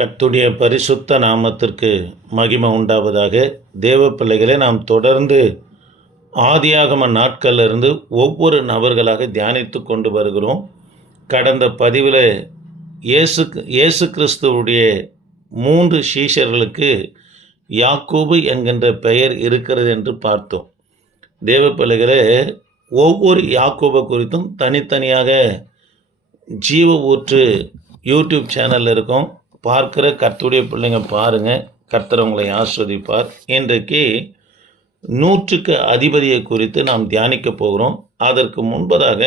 கத்துடைய பரிசுத்த நாமத்திற்கு மகிமை உண்டாவதாக தேவ பிள்ளைகளை நாம் தொடர்ந்து ஆதியாகம நாட்களிலிருந்து ஒவ்வொரு நபர்களாக தியானித்து கொண்டு வருகிறோம். கடந்த பதிவில் இயேசு இயேசு கிறிஸ்துவுடைய மூன்று சீஷர்களுக்கு யாக்கோபு என்கின்ற பெயர் இருக்கிறது என்று பார்த்தோம். தேவ பிள்ளைகளே ஒவ்வொரு யாக்கோபை குறித்தும் தனித்தனியாக ஜீவ ஊற்று யூடியூப் சேனல் இருக்கும். பார்க்குற கர்த்தருடைய பிள்ளைங்க பாருங்கள் கர்த்தர் உங்களை ஆஸ்வதிப்பார். இன்றைக்கு நூற்றுக்கு அதிபதியை குறித்து நாம் தியானிக்க போகிறோம். அதற்கு முன்பதாக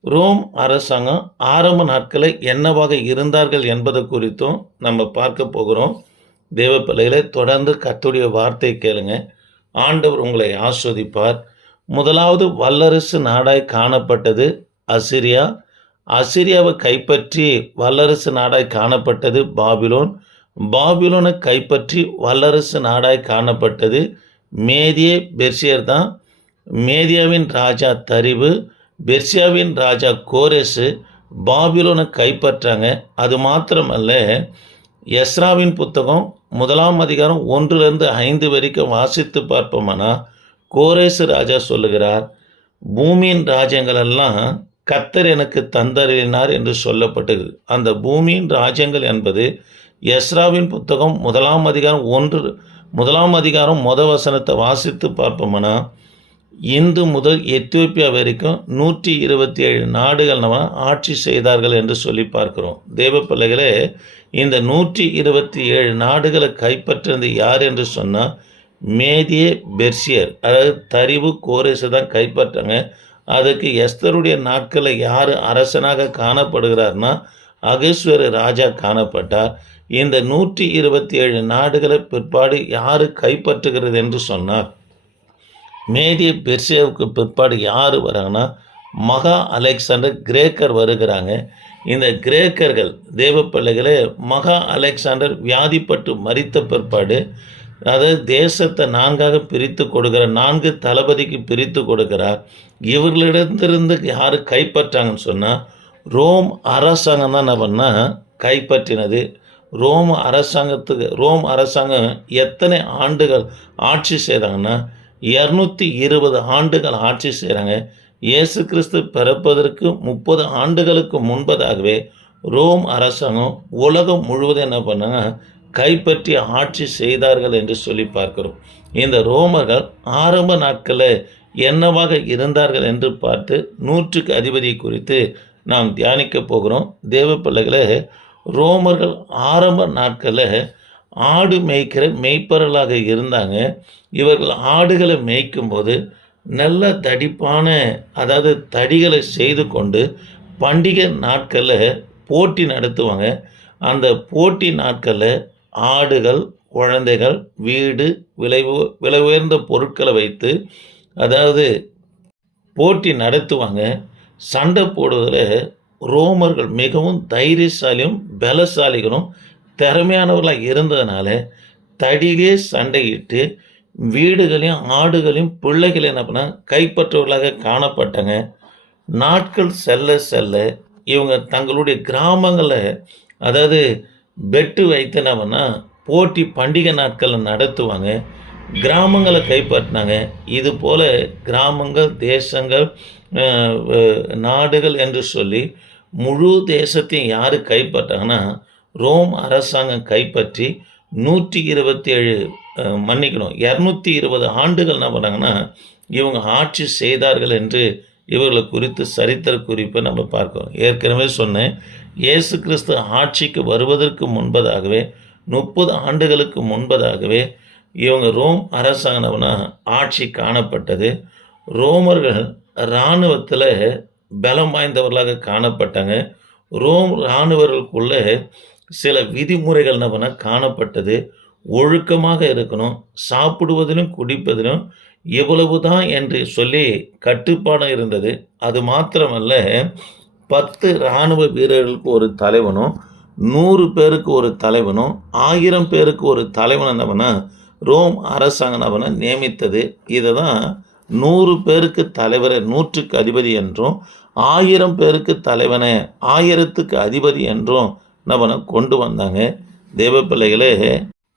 ரோம் அரசாங்கம் ஆரம்ப நாட்களில் என்னவாக இருந்தார்கள் என்பது குறித்தும் நம்ம பார்க்க போகிறோம். தேவ பிள்ளைகளை தொடர்ந்து கத்துடைய வார்த்தை கேளுங்க. ஆண்டவர் உங்களை ஆஸ்வதிப்பார். முதலாவது வல்லரசு நாடாய் காணப்பட்டது அசிரியா. அசிரியாவை கைப்பற்றி வல்லரசு நாடாய் காணப்பட்டது பாபிலோன். பாபிலோனை கைப்பற்றி வல்லரசு நாடாய் காணப்பட்டது மேதியே பெர்சியர் தான். மேதியாவின் ராஜா தரிவு பெர்சியாவின் ராஜா கோரேசு பாபிலோனை கைப்பற்றாங்க. அது மாத்திரமல்ல எஸ்ராவின் புத்தகம் முதலாம் அதிகாரம் ஒன்றிலிருந்து ஐந்து வரைக்கும் வாசித்து பார்ப்போம்னா கோரேசு ராஜா சொல்லுகிறார் பூமியின் ராஜ்யங்களெல்லாம் கத்தர் எனக்கு தந்தறினார் என்று சொல்லப்பட்டது. அந்த பூமியின் ராஜ்யங்கள் என்பது எஸ்ராவின் புத்தகம் முதலாம் அதிகாரம் ஒன்று முதலாம் அதிகாரம் முத வசனத்தை வாசித்து பார்ப்போம்னா இந்து முதல் எத்தியோப்பியா வரைக்கும் நூற்றி இருபத்தி ஏழு நாடுகள் நம்ம ஆட்சி செய்தார்கள் என்று சொல்லி பார்க்கிறோம். தேவ பிள்ளைகளே இந்த நூற்றி இருபத்தி ஏழு நாடுகளை கைப்பற்றினது யார் என்று சொன்னால் மேதிய பெர்சியர் அதாவது தரிவு கோரேசு தான் கைப்பற்றாங்க. அதுக்கு எஸ்தருடைய நாட்களில் யார் அரசனாக காணப்படுகிறார்னா அகேஸ்வர ராஜா காணப்பட்டார். இந்த நூற்றி இருபத்தி ஏழு நாடுகளை பிற்பாடு யார் கைப்பற்றுகிறது என்று சொன்னார். மேதிய பெர்சியாவுக்கு பிற்பாடு யார் வராங்கன்னா மகா அலெக்சாண்டர் கிரேக்கர் வருகிறாங்க. இந்த கிரேக்கர்கள் தேவ பிள்ளைகளே மகா அலெக்சாண்டர் வியாதிப்பட்டு மறித்த பிற்பாடு அதாவது தேசத்தை நான்காக பிரித்து கொடுக்கிறார் நான்கு தளபதிக்கு பிரித்து கொடுக்கிறார் இவர்களிடத்திலிருந்து யார் கைப்பற்றாங்கன்னு சொன்னால் ரோம் அரசாங்கம் தான் என்ன பண்ணால் கைப்பற்றினது. ரோம் அரசாங்கத்துக்கு ரோம் அரசாங்கம் எத்தனை ஆண்டுகள் ஆட்சி செய்கிறாங்கன்னா இரநூத்தி இருபது ஆண்டுகள் ஆட்சி செய்கிறாங்க இயேசு கிறிஸ்து பிறப்பதற்கு முப்பது ஆண்டுகளுக்கு முன்பதாகவே ரோம் அரசாங்கம் உலகம் முழுவதும் என்ன பண்ணாங்க கைப்பற்றி ஆட்சி செய்தார்கள் என்று சொல்லி பார்க்கிறோம். இந்த ரோமர்கள் ஆரம்ப நாட்களில் என்னவாக இருந்தார்கள் என்று பார்த்து நூற்றுக்கு அதிபதி குறித்து நாம் தியானிக்க போகிறோம். தேவ பிள்ளைகளை ரோமர்கள் ஆரம்ப நாட்களில் ஆடு மேய்க்கிற மெய்ப்பரலாக இருந்தாங்க. இவர்கள் ஆடுகளை மேய்க்கும்போது நல்ல தடிப்பான அதாவது தடிகளை செய்து கொண்டு பண்டிகை நாட்களில் போட்டி நடத்துவாங்க. அந்த போட்டி நாட்களில் ஆடுகள் குழந்தைகள் வீடு விலை விலை உயர்ந்த பொருட்களை வைத்து அதாவது போட்டி நடத்துவாங்க. சண்டை போடுவதில் ரோமர்கள் மிகவும் தைரியசாலியும் பலசாலிகளும் திறமையானவர்களாக இருந்ததுனால தடியிலே சண்டையிட்டு வீடுகளையும் ஆடுகளையும் பிள்ளைகள் என்ன பண்ண கைப்பற்றவர்களாக காணப்பட்டாங்க. நாட்கள் செல்ல செல்ல இவங்க தங்களுடைய கிராமங்களை அதாவது பெட்டு வைத்து என்ன போட்டி பண்டிகை நாட்களை நடத்துவாங்க. கிராமங்களை கைப்பற்றினாங்க. இது போல் கிராமங்கள் தேசங்கள் நாடுகள் என்று சொல்லி முழு தேசத்தையும் யார் கைப்பற்றாங்கன்னா ரோம் அரசாங்கம் கைப்பற்றி நூற்றி இருபத்தி ஏழு மன்னிக்கணும் இரநூத்தி இருபது ஆண்டுகள் என்ன பண்ணாங்கன்னா இவங்க ஆட்சி செய்தார்கள் என்று இவர்களை குறித்து சரித்திர குறிப்பை நம்ம பார்க்கிறோம். ஏற்கனவே சொன்னேன். இயேசு கிறிஸ்து ஆட்சிக்கு வருவதற்கு முன்பதாகவே முப்பது ஆண்டுகளுக்கு முன்பதாகவே இவங்க ரோம் அரசாங்கம்னா ஆட்சி காணப்பட்டது. ரோமர்கள் இராணுவத்தில் பலம் வாய்ந்தவர்களாக காணப்பட்டாங்க. ரோம் இராணுவர்களுக்குள்ள சில விதிமுறைகள் என்ன காணப்பட்டது. ஒழுக்கமாக இருக்கணும் சாப்பிடுவதிலும் குடிப்பதிலும் இவ்வளவு தான் என்று சொல்லி கட்டுப்பாடம் இருந்தது. அது மாத்திரமல்ல பத்து இராணுவ வீரர்களுக்கு ஒரு தலைவனும் நூறு பேருக்கு ஒரு தலைவனும் ஆயிரம் பேருக்கு ஒரு தலைவன் என்னவனா ரோம் அரசாங்கனவனை நியமித்தது. இதை தான் நூறு பேருக்கு தலைவரை நூற்றுக்கு அதிபதி என்றும் ஆயிரம் பேருக்கு தலைவனை ஆயிரத்துக்கு அதிபதி என்றும் நம்மனை கொண்டு வந்தாங்க. தேவ பிள்ளைகளே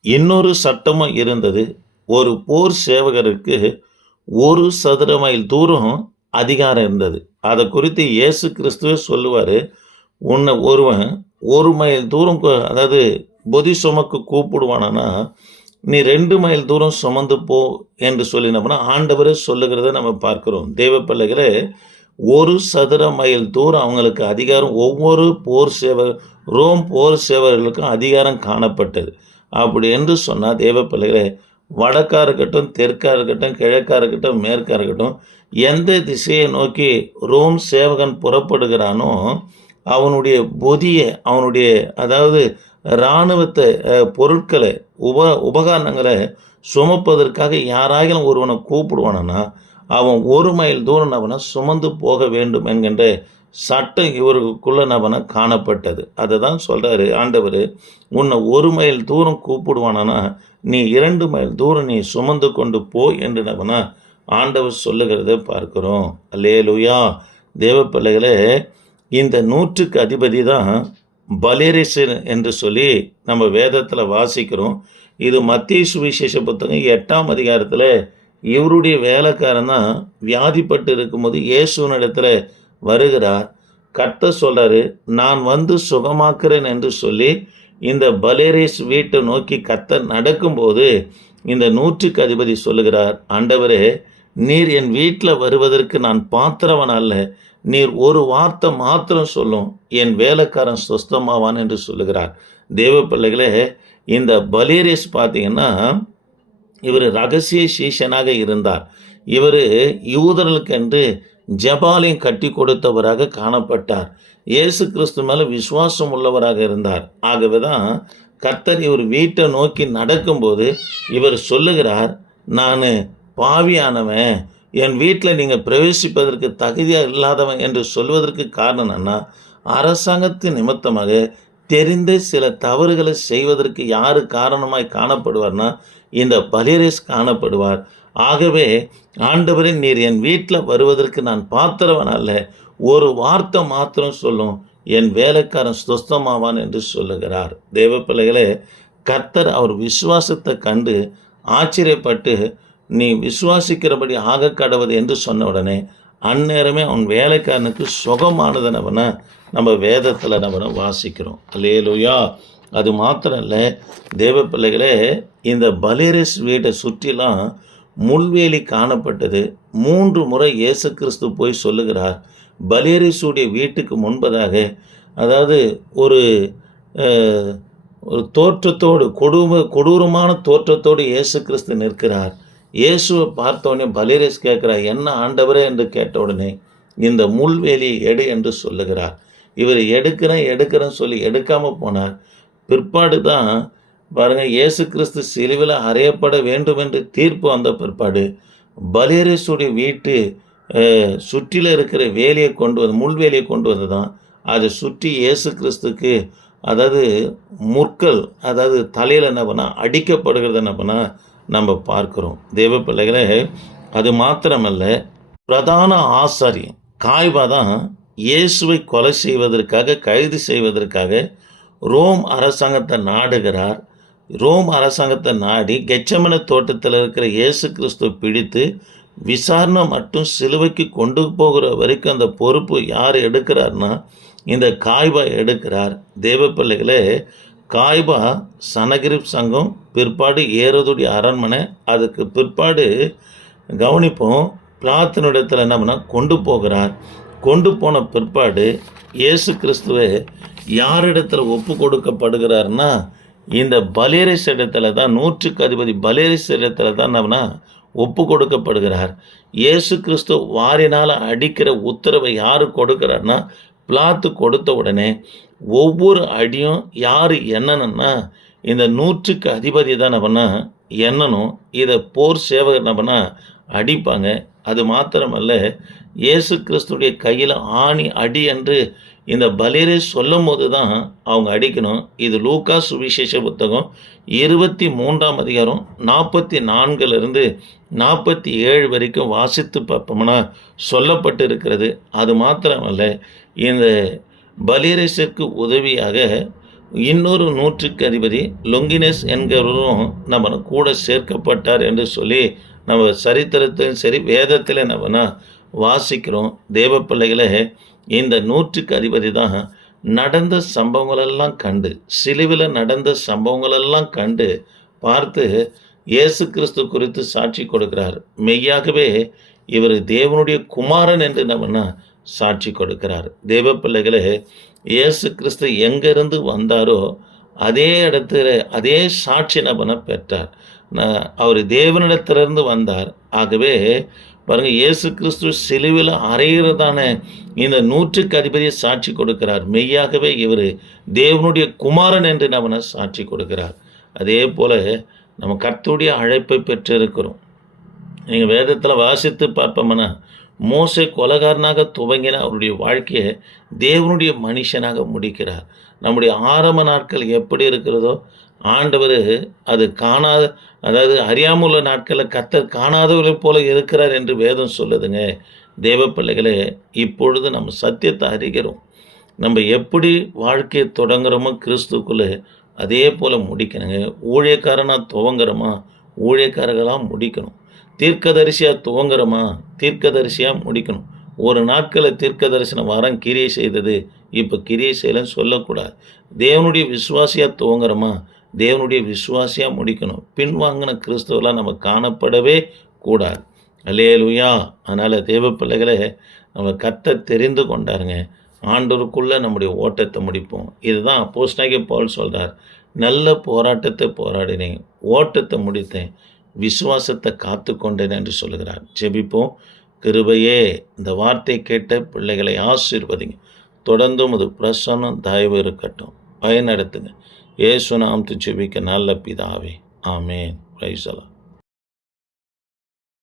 இன்னொரு சட்டமும் இருந்தது. ஒரு போர் சேவகருக்கு ஒரு சதுர மைல் தூரம் அதிகாரம் இருந்தது. அதை குறித்து இயேசு கிறிஸ்துவே சொல்லுவார் உன்னை ஒருவன் ஒரு மைல் தூரம் அதாவது பொதி சுமக்கு கூப்பிடுவானா நீ ரெண்டு மைல் தூரம் சுமந்து போ என்று சொல்லினோம்னா ஆண்டவரே சொல்லுகிறத நம்ம பார்க்குறோம். தேவ பிள்ளைகளே ஒரு சதுர மைல் தூரம் அவங்களுக்கு அதிகாரம் ஒவ்வொரு போர் சேவர் ரோம் போர் சேவர்களுக்கும் அதிகாரம் காணப்பட்டது. அப்படி என்று சொன்னால் தேவ பிள்ளைகளே இருக்கட்டும் தெற்காக இருக்கட்டும் கிழக்காக இருக்கட்டும் மேற்காக இருக்கட்டும் எந்த திசையை நோக்கி ரோம் சேவகன் புறப்படுகிறானோ அவனுடைய பொதியை அவனுடைய அதாவது இராணுவத்தை பொருட்களை உப உபகரணங்களை சுமப்பதற்காக யாராயிலும் ஒருவனை கூப்பிடுவானா அவன் ஒரு மைல் தூரம் அவனை சுமந்து போக வேண்டும் என்கின்ற சட்டம் இவருக்குள்ள நபன காணப்பட்டது. அதை தான் சொல்கிறாரு ஆண்டவர் உன்னை ஒரு மைல் தூரம் கூப்பிடுவானா நீ இரண்டு மைல் தூரம் நீ சுமந்து கொண்டு போ என்று நபனா ஆண்டவர் சொல்லுகிறத பார்க்குறோம். அல்லேலுயா. தேவ பிள்ளைகளே இந்த நூற்றுக்கு அதிபதி தான் பலேரிசன் என்று சொல்லி நம்ம வேதத்தில் வாசிக்கிறோம். இது மத்திய சுவிசேஷ புத்தகம் எட்டாம் அதிகாரத்தில் இவருடைய வேலைக்காரன் தான் வியாதிப்பட்டு இருக்கும்போது இயேசுவின் இடத்துல வருகிறார். கர்த்த சொல்றாரு நான் வந்து சுகமாக்குறேன் என்று சொல்லி இந்த பலேரிஸ் வீட்டை நோக்கி கத்த நடக்கும்போது இந்த நூற்றுக்கு அதிபதி சொல்லுகிறார். ஆண்டவரே நீர் என் வீட்டில் வருவதற்கு நான் பாத்திரவன் அல்ல. நீர் ஒரு வார்த்தை மாத்திரம் சொல்லும். என் வேலைக்காரன் சுஸ்தமாவான் என்று சொல்லுகிறார். தேவ பிள்ளைகளே இந்த பலேரியஸ் பார்த்தீங்கன்னா இவர் ரகசிய சீஷனாக இருந்தார். இவர் யூதர்களுக்கென்று ஜபாலையும் கட்டி கொடுத்தவராக காணப்பட்டார். இயேசு கிறிஸ்து மேலே விசுவாசம் உள்ளவராக இருந்தார். ஆகவே தான் கர்த்தர் இவர் வீட்டை நோக்கி நடக்கும்போது இவர் சொல்லுகிறார் நான் பாவியானவன். என் வீட்டில் நீங்கள் பிரவேசிப்பதற்கு தகுதியாக இல்லாதவன் என்று சொல்வதற்கு காரணம் என்னன்னா அரசாங்கத்தின் நிமித்தமாக தெரிந்த சில தவறுகளை செய்வதற்கு யார் காரணமாய் காணப்படுவார்னா இந்த பலிரேஸ் காணப்படுவார். ஆகவே ஆண்டவரின் நீர் என் வீட்டில் வருவதற்கு நான் பாத்திரவன் அல்ல. ஒரு வார்த்தை மாத்திரம் சொல்லும். என் வேலைக்காரன் சுஸ்தமாவான் என்று சொல்லுகிறார். தேவ பிள்ளைகளே கர்த்தர் அவர் விசுவாசத்தை கண்டு ஆச்சரியப்பட்டு நீ விசுவாசிக்கிறபடி ஆக கடவுது என்று சொன்ன உடனே அந்நேரமே அவன் வேலைக்காரனுக்கு சுகமானதை நம்ம நம்ம வேதத்தில் நம்ம வாசிக்கிறோம். அல்லேலுயா. அது மாத்திரம் இல்லை தேவ பிள்ளைகளே இந்த பலேரிஸ் வீட்டை சுற்றிலாம் முள்வேலி காணப்பட்டது. மூன்று முறை இயேசு கிறிஸ்து போய் சொல்லுகிறார் பலேரிஸுடைய வீட்டுக்கு முன்பதாக. அதாவது ஒரு ஒரு தோற்றத்தோடு கொடூர கொடூரமான தோற்றத்தோடு இயேசு கிறிஸ்து நிற்கிறார். இயேசுவை பார்த்த உடனே கேட்குறார் என்ன ஆண்டவரே? என்று கேட்ட உடனே இந்த முள்வேலியை எடு என்று சொல்லுகிறார். இவர் எடுக்கிறேன் எடுக்கிறேன்னு சொல்லி எடுக்காமல் போனார். பிற்பாடு தான் பாருங்கள் இயேசு கிறிஸ்து சிலுவில் அறையப்பட வேண்டும் என்று தீர்ப்பு வந்த பிற்பாடு பலேரிஸுடைய வீட்டு சுற்றில இருக்கிற வேலியை கொண்டு வந்து முள்வேலியை கொண்டு வந்து தான் அதை சுற்றி இயேசு கிறிஸ்துக்கு அதாவது முற்கள் அதாவது தலையில் என்ன பண்ணால் அடிக்கப்படுகிறது என்ன பண்ணால் நம்ம பார்க்குறோம். தேவ பிள்ளைகளே அது மாத்திரமல்ல பிரதான ஆசாரியம். காய்பா தான் இயேசுவை கொலை செய்வதற்காக கைது செய்வதற்காக ரோம் அரசாங்கத்தை நாடுகிறார். ரோம் அரசாங்கத்தை நாடி கெச்சமன தோட்டத்தில் இருக்கிற இயேசு கிறிஸ்துவை பிடித்து விசாரணை மட்டும் சிலுவைக்கு கொண்டு போகிற வரைக்கும் அந்த பொறுப்பு யார் எடுக்கிறார்னா இந்த காய்பா எடுக்கிறார். தேவ பிள்ளைகளே காய்பா சனகிரிப் சங்கம் பிற்பாடு ஏறதுடைய அரண்மனை. அதுக்கு பிற்பாடு கவனிப்போம் பிளாத்தினிடத்தில் என்ன பண்ணா கொண்டு போகிறார். கொண்டு போன பிற்பாடு இயேசு கிறிஸ்துவை யாரிடத்தில் ஒப்பு கொடுக்கப்படுகிறார்னா இந்த பலேரிஸ் இடத்துல தான் நூற்றுக்கு அதிபதி பலேரிஸ் இடத்துல தான் நம்மனா ஒப்பு கொடுக்கப்படுகிறார். இயேசு கிறிஸ்து வாரினால் அடிக்கிற உத்தரவை யார் கொடுக்கிறார்னா பிளாத்து கொடுத்த உடனே ஒவ்வொரு அடியும் யார் என்னன்னா இந்த நூற்றுக்கு அதிபதி தான் பண்ணால் என்னனும் இதை போர் சேவகர் பண்ணால் அடிப்பாங்க. அது மாத்திரமல்ல இயேசு கிறிஸ்துடைய கையில் ஆணி அடி என்று இந்த பலேரே சொல்லும் போது தான் அவங்க அடிக்கணும். இது லூக்கா சுவிசேஷ புத்தகம் இருபத்தி மூன்றாம் அதிகாரம் நாற்பத்தி நான்கிலிருந்து நாற்பத்தி ஏழு வரைக்கும் வாசித்து பார்ப்போம்னா சொல்லப்பட்டு இருக்கிறது அது மாத்திரமல்ல இந்த பலிரேசிற்கு உதவியாக இன்னொரு நூற்றுக்கு அதிபதி லொங்கினஸ் என்கிறவரும் நம்ம கூட சேர்க்கப்பட்டார் என்று சொல்லி நம்ம சரித்திரத்திலும் சரி வேதத்தில் நம்ம வாசிக்கிறோம். தேவ பிள்ளைகளை இந்த நூற்றுக்கு அதிபதி தான் நடந்த சம்பவங்களெல்லாம் கண்டு சிலுவில் நடந்த சம்பவங்களெல்லாம் கண்டு பார்த்து இயேசு கிறிஸ்து குறித்து சாட்சி கொடுக்கிறார். மெய்யாகவே இவர் தேவனுடைய குமாரன் என்று நம்ம சாட்சி கொடுக்கிறார். தேவ பிள்ளைகளே இயேசு கிறிஸ்து எங்கேருந்து வந்தாரோ அதே இடத்துல அதே சாட்சி நபனை பெற்றார். அவர் தேவனிடத்திலிருந்து வந்தார். ஆகவே பாருங்க இயேசு கிறிஸ்து சிலுவில் அறையிறதான இந்த நூற்றுக்கு அதிபதியை சாட்சி கொடுக்கிறார். மெய்யாகவே இவர் தேவனுடைய குமாரன் என்று நம்மனை சாட்சி கொடுக்கிறார். அதே போல் நம்ம கர்த்துடைய அழைப்பை பெற்றிருக்கிறோம். நீங்கள் வேதத்தில் வாசித்து பார்ப்போம்னா மோசை கொலகாரனாக துவங்கின அவருடைய வாழ்க்கையை தேவனுடைய மனுஷனாக முடிக்கிறார். நம்முடைய ஆரம்ப நாட்கள் எப்படி இருக்கிறதோ ஆண்டவர் அது காணாத அதாவது அறியாமல் உள்ள நாட்களில் கத்தர் காணாதவர்களைப் போல இருக்கிறார் என்று வேதம் சொல்லுதுங்க. தேவ பிள்ளைகளே இப்பொழுது நம்ம சத்தியத்தை அறிகிறோம். நம்ம எப்படி வாழ்க்கையை தொடங்குறோமோ கிறிஸ்துக்குள்ளே அதே போல் முடிக்கணுங்க. ஊழியக்காரனாக துவங்குறோமா? ஊழியக்காரர்களாக முடிக்கணும். தீர்க்கதரிசியாக துவங்குறோமா? தீர்க்கதரிசியாக முடிக்கணும். ஒரு நாட்களில் தீர்க்க தரிசனம் வாரம் கிரியை செய்தது. இப்போ கிரியை செய்யலன்னு சொல்லக்கூடாது. தேவனுடைய விசுவாசியாக துவங்குறோமா? தேவனுடைய விசுவாசியாக முடிக்கணும். பின்வாங்கின கிறிஸ்துவெல்லாம் நம்ம காணப்படவே கூடாது. அல்லேலுயா. அதனால் தேவ பிள்ளைகளை நம்ம கத்த தெரிந்து கொண்டாருங்க. ஆண்டவருக்குள்ளே நம்முடைய ஓட்டத்தை முடிப்போம். இதுதான் போஸ்டாகி பால் சொல்கிறார் நல்ல போராட்டத்தை போராடினேன். ஓட்டத்தை முடித்தேன். விசுவாசத்தை காத்து கொண்டேன் என்று சொல்லுகிறார். ஜெபிப்போம். கிருபையே இந்த வார்த்தை கேட்ட பிள்ளைகளை ஆசீர்வதிங்க. தொடர்ந்தும் அது பிரசன்னம் தயவு இருக்கட்டும். பயனடுத்துங்க. ஏசு நாம் ஜெபிக்க நல்ல பிதாவே. ஆமேன். பிரைசலாம்